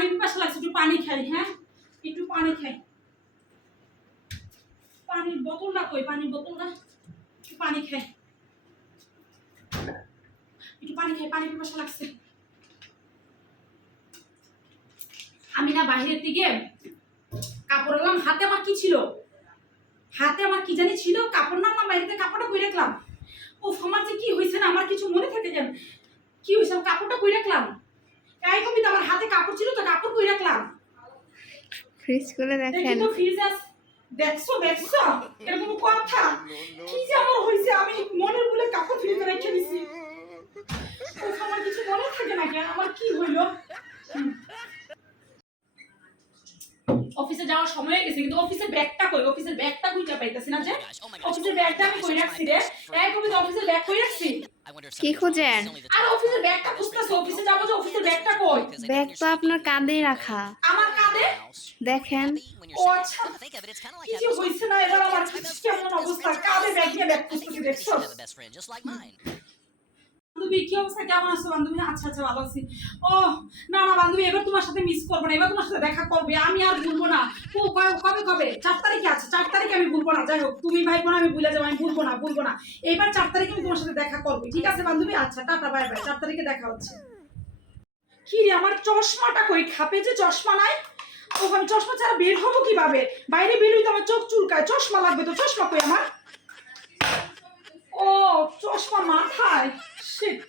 পানি পিপাসা লাগছে, একটু পানি খাই। হ্যাঁ একটু পানি খাই। পানির বোতলটা কই? পানির বোতলটা, একটু পানি খাই, একটু পানি খাই, পানি পিপাসা লাগছে। আমি না বাহিরের দিকে কাপড় আনলাম, হাতে আমার কি ছিল, হাতে আমার কি জানি ছিল, কাপড় নাম বাইরে কাপড়টা কই রাখলাম। ও আমার যে কি হয়েছে না, আমার কিছু মনে থাকে যেন কি হয়েছে, কাপড়টা কই রাখলাম। এই কবিতা, আমার হাতে কাপড় ছিল তো, কাপড় কই রাখলাম। ফ্রিজ খুলে দেখেন। তো ফ্রিজ আছে, দেখছো দেখছো এরকম কথা কি যে আমার হয়েছে, আমি মনের বলে কাপড় ফ্রিজে রেখে দিছি। ও আমার কিছু মনে থাকে না কেন, আমার কি হইলো। অফিসে যাওয়ার সময় হয়ে গেছে, কিন্তু অফিসের ব্যাগটা কই, অফিসের ব্যাগটা খুঁজে পাইতাছি না যে। অফিসের ব্যাগটা আমি কই রাখছি রে? এই কবিতা, অফিসের ব্যাগ কই রাখছি? কি খুঁজেন? আর অফিসের ব্যাগটা খুঁজতাছি, অফিসে যাবো যে, অফিসের ব্যাগটা কই? ব্যাগ তো আপনার কাঁধেই রাখা। আমার কাঁধে? দেখেন। ও আচ্ছা, কি যে হইছে না এবার, আমার কেমন অবস্থা, কাঁধে ব্যাগ নিয়ে ব্যাগ খুঁজতেছি, দেখছো? বান্ধবী কি অবস্থা, কেমন আছো বান্ধবী? আচ্ছা আচ্ছা ভালো আছি। ও না না বান্ধবী, এবার তোমার সাথে মিস করবো না, এবার তোমার সাথে দেখা করবে, আমি আর ভুলবো না। ও কবে কবে? 4 তারিখে আছে, 4 তারিখে আমি ভুলবো না। যাই হোক, তুমি ভাই বোন আমি ভুলে যাবো, আমি ভুলবো না, ভুলবো না। এবার 4 তারিখে আমি তোমার সাথে দেখা করবো, ঠিক আছে বান্ধবী? আচ্ছা টাটা, বাই বাই, 4 তারিখে দেখা হচ্ছে। কি রে, আমার চশমাটা কই? খাপে যে চশমা নাই। ও আমি চশমা ছাড়া বের হবো কিভাবে? বাইরে বেরোই তো আমার চোখ চুলকায়, চশমা লাগবে তো, চশমা কই আমার? ও চশমা মাথায়, শিট।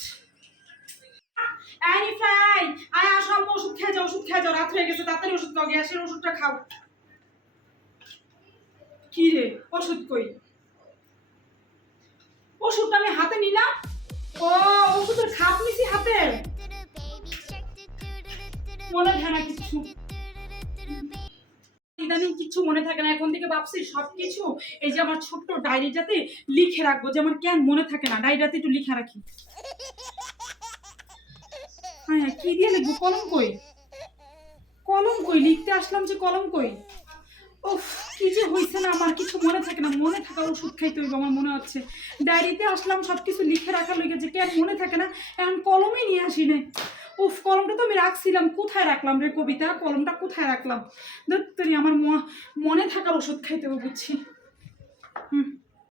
আই ফ্রাই, আয় আসো, ওষুধ খেয়ে যাও, ওষুধ খেয়ে যাও, রাত হয়ে গেছে, তাড়াতাড়ি ওষুধ খাও, গ্যাসের ওষুধটা খাও। কি রে, ওষুধ কই? ওষুধটা আমি হাতে নিলাম। ও ওষুধের খাপ নিছি হাতে, মনে থাকে না কিছু, ইদানিং কিছু মনে থাকে না। এখন থেকে ভাবছি সবকিছু এই যে আমার ছোট্ট ডায়েরিটাতে লিখে রাখবো, যে আমার কেন মনে থাকে না, ডায়েরিটাতে একটু লিখে রাখি। হ্যাঁ কি দিয়ে লিখবো? কলম কই, কলম কই? লিখতে আসলাম যে কলম কই? উফ কি যে হইছে না, আমার কিছু মনে থাকে না। মনে থাকা ওষুধ খাইতে হইব আমার মনে হচ্ছে। ডায়েরিতে আসলাম সবকিছু লিখে রাখার লইগে, যে কেন মনে থাকে না, এখন কলমই নিয়ে আসি না। উফ কলমটা তো আমি রাখছিলাম, কোথায় রাখলাম রে কবিতা, কলমটা কোথায় রাখলাম? ধুত্তরি, আমার মনে থাকার ওষুধ খাইতে হবে, বুঝছি।